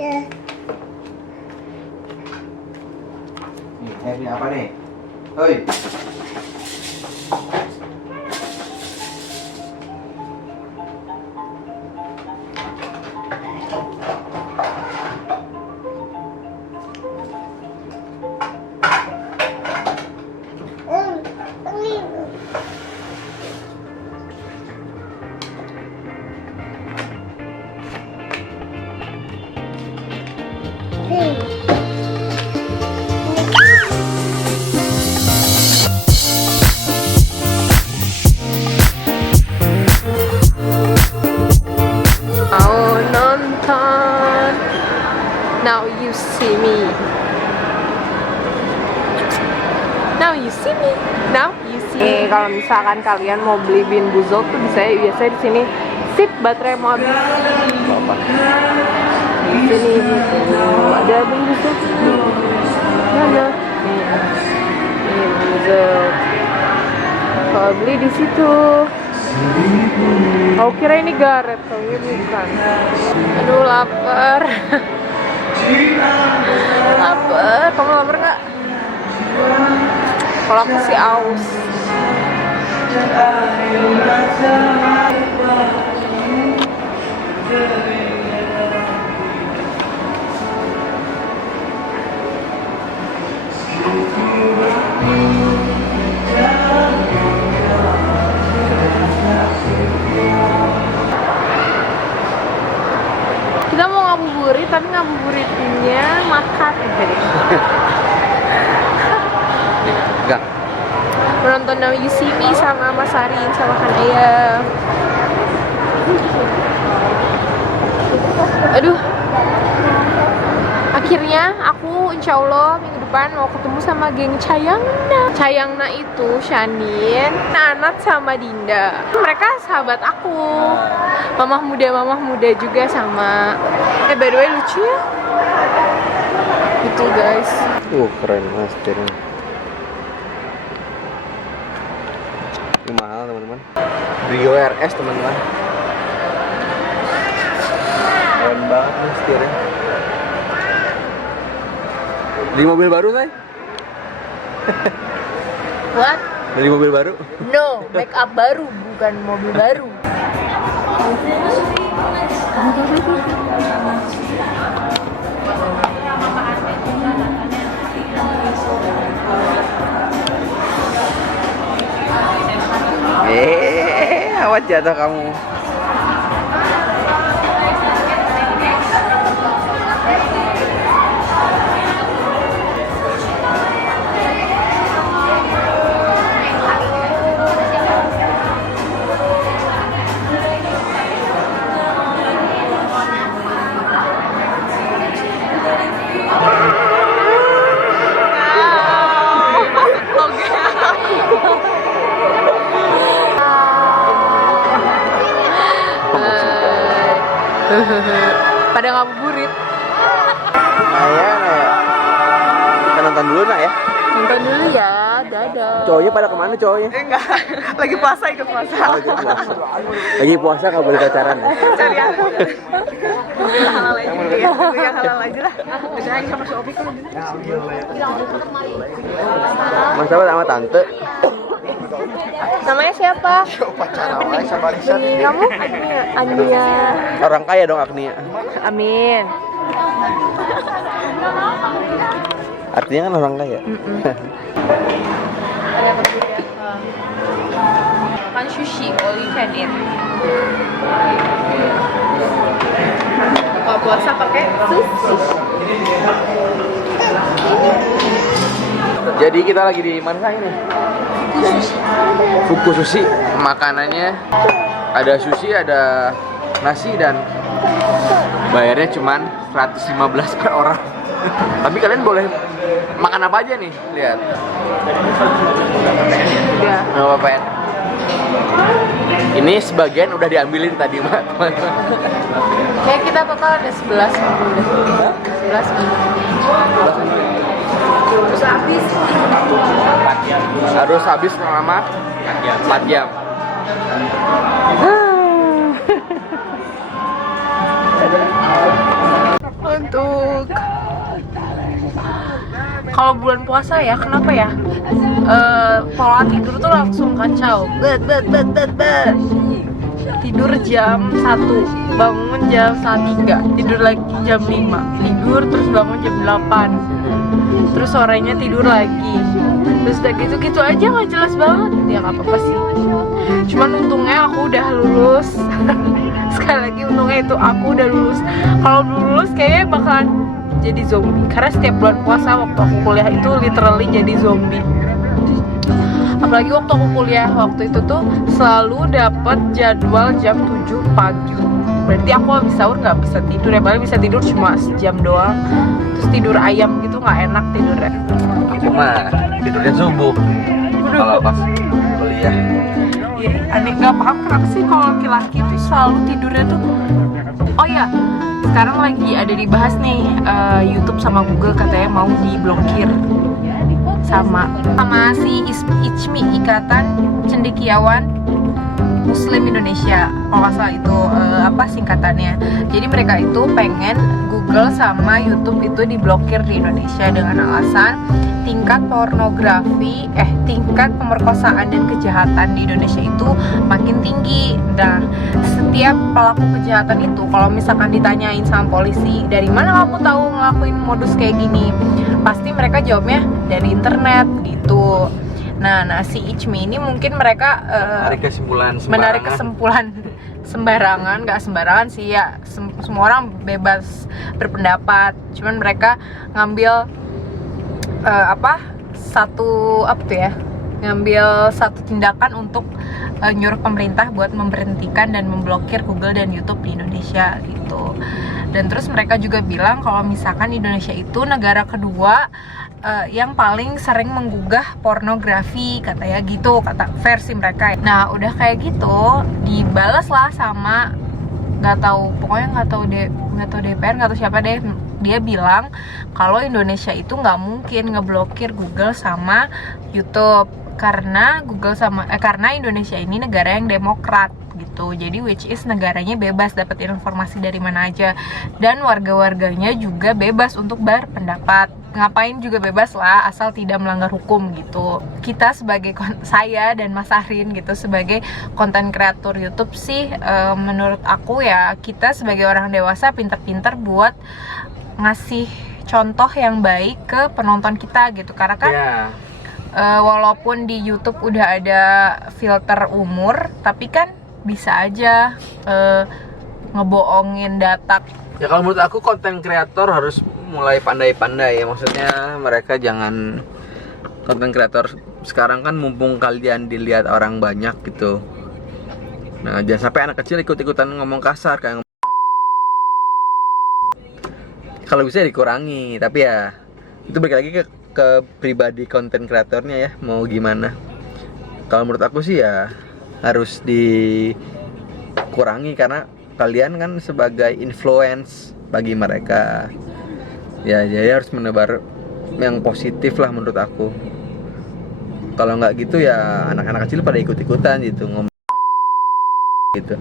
Ini apa nih? Hoi. Now you see me. Now you see me. Now you see me. Kalau misalkan kalian mau beli Bean Boozled tuh biasanya di sini sip baterai mau habis. Di sini ada Bean Boozled. Mana? Bean Boozled. Kalau beli di situ. Aku kira ini Gareth, tapi bukan. Aduh lapar. Lapar, kamu lapar nggak? Kalau aku sih aus. Kita mau ngabuburit, tapi ngabuburitnya makan. Enggak. Menonton Now You See Me sama Mas Arin sama Kanaya. Aduh. Akhirnya aku insya Allah minggu depan mau ketemu sama geng Cayangna. Cayangna itu Shanin, Nanat sama Dinda. Mereka sahabat aku. Mamah muda juga sama. By the way lucu ya. Gitu guys. Keren mas setirnya. Ini mahal teman-teman. Brio RS teman-teman. Keren banget nih setirnya. Beli mobil baru say? What? Beli mobil baru? No, make up baru bukan mobil baru. Awas jatuh kamu. Pada ngabuburit. Lumayan ya. Kita nonton dulu nak ya. Nonton dulu ya, dadah. Cowoknya pada kemana cowoknya? Enggak, lagi puasa ikut puasa. Lagi puasa nggak boleh pacaran ya? Cari aku. Yang halal aja. Yang halal aja lah. Biasanya sama si Opi kan. Mas sama tante. Namanya siapa? Kamu? Ania. Orang kaya dong Agnia. Amin. Artinya kan orang kaya. Makan sushi, all you can eat. Kalau puasa pakai sushi. Jadi kita lagi di mana ini? Fuku Sushi. Makanannya ada sushi, ada nasi dan bayarnya cuman 115 per orang. Tapi kalian boleh makan apa aja nih? Lihat. Ya. Nggak apa-apa. Ini sebagian udah diambilin tadi, Mak. Kayak kita total ada 11 menu deh. 11 menu. Terus habis. Harus habis selama 4 jam. kalau bulan puasa ya, kenapa ya? Pola tidur tuh langsung kacau. Tidur jam 1, bangun jam 3, tidur lagi jam 5, tidur terus bangun jam 8, terus sorenya tidur lagi, terus udah gitu-gitu aja nggak jelas banget. Ya nggak apa-apa sih, cuman untungnya aku udah lulus. Sekali lagi untungnya itu aku udah lulus. Kalau belum lulus kayaknya bakalan jadi zombie, karena setiap bulan puasa waktu aku kuliah itu literally jadi zombie. Apalagi waktu aku kuliah waktu itu tuh selalu dapat jadwal jam 7 pagi. Berarti aku habis sahur nggak bisa tidur ya, paling bisa tidur cuma sejam doang. Terus tidur ayam gitu, nggak enak tidurnya. Aku mah tidurnya subuh kalau pas kuliah. Iya, aneh, nggak paham kenapa sih kalau laki-laki tuh selalu tidurnya tuh. Oh ya, sekarang lagi ada dibahas nih, YouTube sama Google katanya mau diblokir sama si ICMI, Ikatan Cendekiawan Muslim Indonesia, kalau nggak salah itu apa singkatannya. Jadi mereka itu pengen Google sama YouTube itu diblokir di Indonesia dengan alasan tingkat pornografi, tingkat pemerkosaan dan kejahatan di Indonesia itu makin tinggi. Nah, setiap pelaku kejahatan itu kalau misalkan ditanyain sama polisi, dari mana kamu tahu ngelakuin modus kayak gini? Pasti mereka jawabnya dari internet gitu. Nah si ICMI ini mungkin mereka menarik kesimpulan sembarangan, nggak sembarangan sih ya, semua orang bebas berpendapat, cuman mereka ngambil ngambil satu tindakan untuk nyuruh pemerintah buat memberhentikan dan memblokir Google dan YouTube di Indonesia gitu. Dan terus mereka juga bilang kalau misalkan Indonesia itu negara kedua yang paling sering menggugah pornografi, katanya gitu, kata versi mereka. Nah udah kayak gitu dibalas lah sama nggak tahu DPR, nggak tahu siapa deh. Dia bilang kalau Indonesia itu nggak mungkin ngeblokir Google sama YouTube karena karena Indonesia ini negara yang demokrat gitu. Jadi which is negaranya bebas dapat informasi dari mana aja, dan warga-warganya juga bebas untuk berpendapat. Ngapain juga bebas lah, asal tidak melanggar hukum gitu. Kita sebagai saya dan Mas Ahrin gitu sebagai konten kreator YouTube sih, menurut aku ya kita sebagai orang dewasa pinter-pinter buat ngasih contoh yang baik ke penonton kita gitu. Karena kan walaupun di YouTube udah ada filter umur, tapi kan bisa aja ngebohongin data. Ya kalau menurut aku konten kreator harus mulai pandai-pandai ya, maksudnya mereka jangan, konten kreator sekarang kan mumpung kalian dilihat orang banyak gitu. Nah jangan sampai anak kecil ikut-ikutan ngomong kasar kayak kalau bisa dikurangi, tapi ya itu balik lagi ke pribadi konten kreatornya ya, mau gimana. Kalau menurut aku sih ya harus dikurangi karena kalian kan sebagai influence bagi mereka. Ya jadi harus menebar yang positif lah menurut aku. Kalau nggak gitu ya anak-anak kecil pada ikut-ikutan gitu ngomong gitu.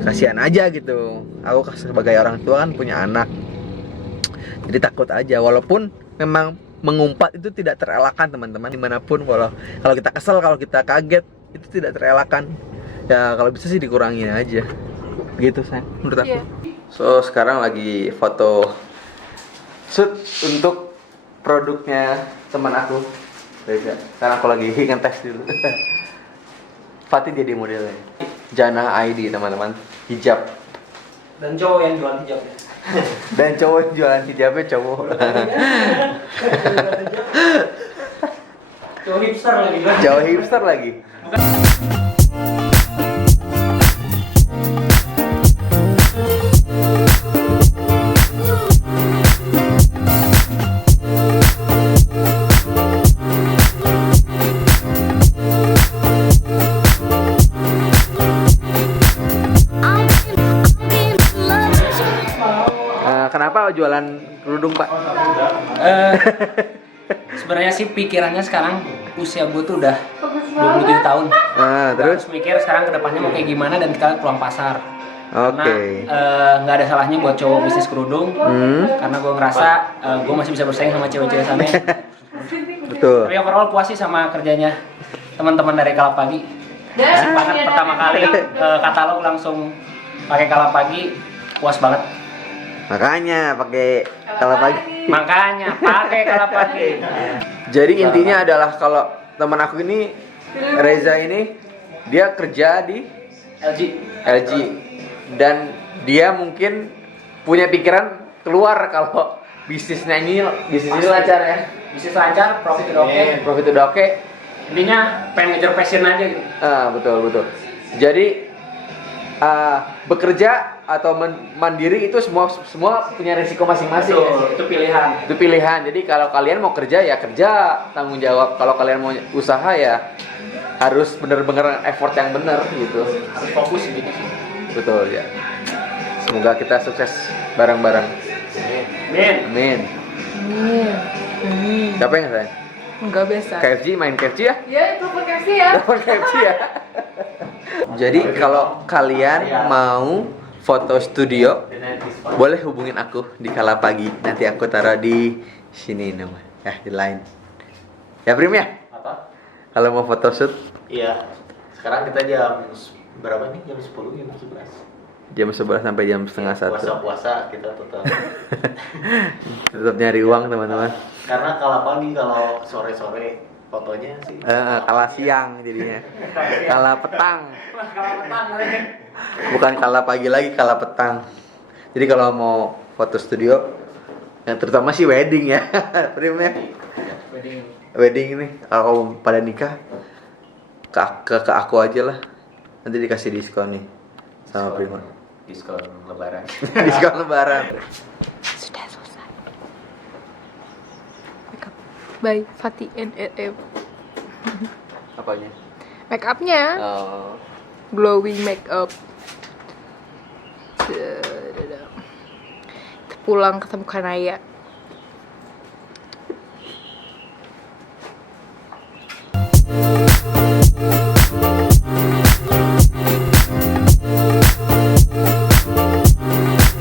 Kasihan aja gitu. Aku sebagai orang tua kan punya anak. Jadi takut aja, walaupun memang mengumpat itu tidak terelakkan teman-teman, dimanapun. Kalau kita kesel, kalau kita kaget itu tidak terelakkan. Ya kalau bisa sih dikurangin aja, gitu sayang menurut aku. So sekarang lagi foto shoot untuk produknya teman aku. Sekarang aku lagi ngetes dulu. Fatih jadi modelnya. Jana ID teman-teman, hijab. Dan cowok yang jualan hijabnya. Dan cowok yang jualan hijabnya cowok. Cowok hipster lagi kan? Cowok hipster lagi. Kenapa jualan kerudung, Pak? Sebenarnya sih pikirannya sekarang usia gue tuh udah 27 tahun. Terus mikir sekarang kedepannya mau kayak gimana dan kita peluang pasar. Oke. Karena nggak ada salahnya buat cowok bisnis kerudung. Karena gue ngerasa gue masih bisa bersaing sama cewek-cewek sana. Betul. Tapi overall puas sih sama kerjanya teman-teman dari Kalapagi. Asik banget pertama kali katalog langsung pakai Kalapagi, puas banget. Makanya pakai Kalapagi. Makanya pakai Kalapagi. Jadi intinya adalah kalau teman aku ini Reza ini dia kerja di LG dan dia mungkin punya pikiran keluar kalau bisnis ini lancar ya. Bisnis lancar, profit udah oke. Profit udah oke. Intinya pengen ngejar passion aja gitu. Betul. Jadi bekerja atau mandiri itu semua punya resiko masing-masing. Betul, itu pilihan. Itu pilihan. Jadi kalau kalian mau kerja ya kerja, tanggung jawab. Kalau kalian mau usaha ya harus bener-bener effort yang bener gitu. Harus fokus gitu sih. Betul ya. Semoga kita sukses bareng-bareng. Amin. Amin. Siapa yang sayang? Enggak biasa. KFC, main KFC ya? Ya, itu KFC ya. Telepon KFC ya. Jadi kalau kalian mau foto studio, boleh hubungin aku di Kalapagi. Nanti aku taruh di sini nama. Di line. Ya Prim ya? Apa? Kalau mau photoshoot Iya. Sekarang kita jam berapa nih? Jam 10, jam 11. jam 11 sampai jam setengah 1. Puasa-puasa kita tetap. Tetap nyari uang teman-teman. Karena kalau sore-sore fotonya sih. Kala siang jadinya. Kala petang. Bukan kala pagi lagi, kala petang. Jadi kalau mau foto studio, yang terutama sih wedding ya, Prim ya. Wedding ini kalau pada nikah ke aku aja lah. Nanti dikasih diskon nih sama Prima. Diskon lebaran. Diskon lebaran. Sudah selesai. Makeup by Fatih NRF. Apanya? Make upnya Oh. glowing makeup. Kita pulang ketemu Kanaya.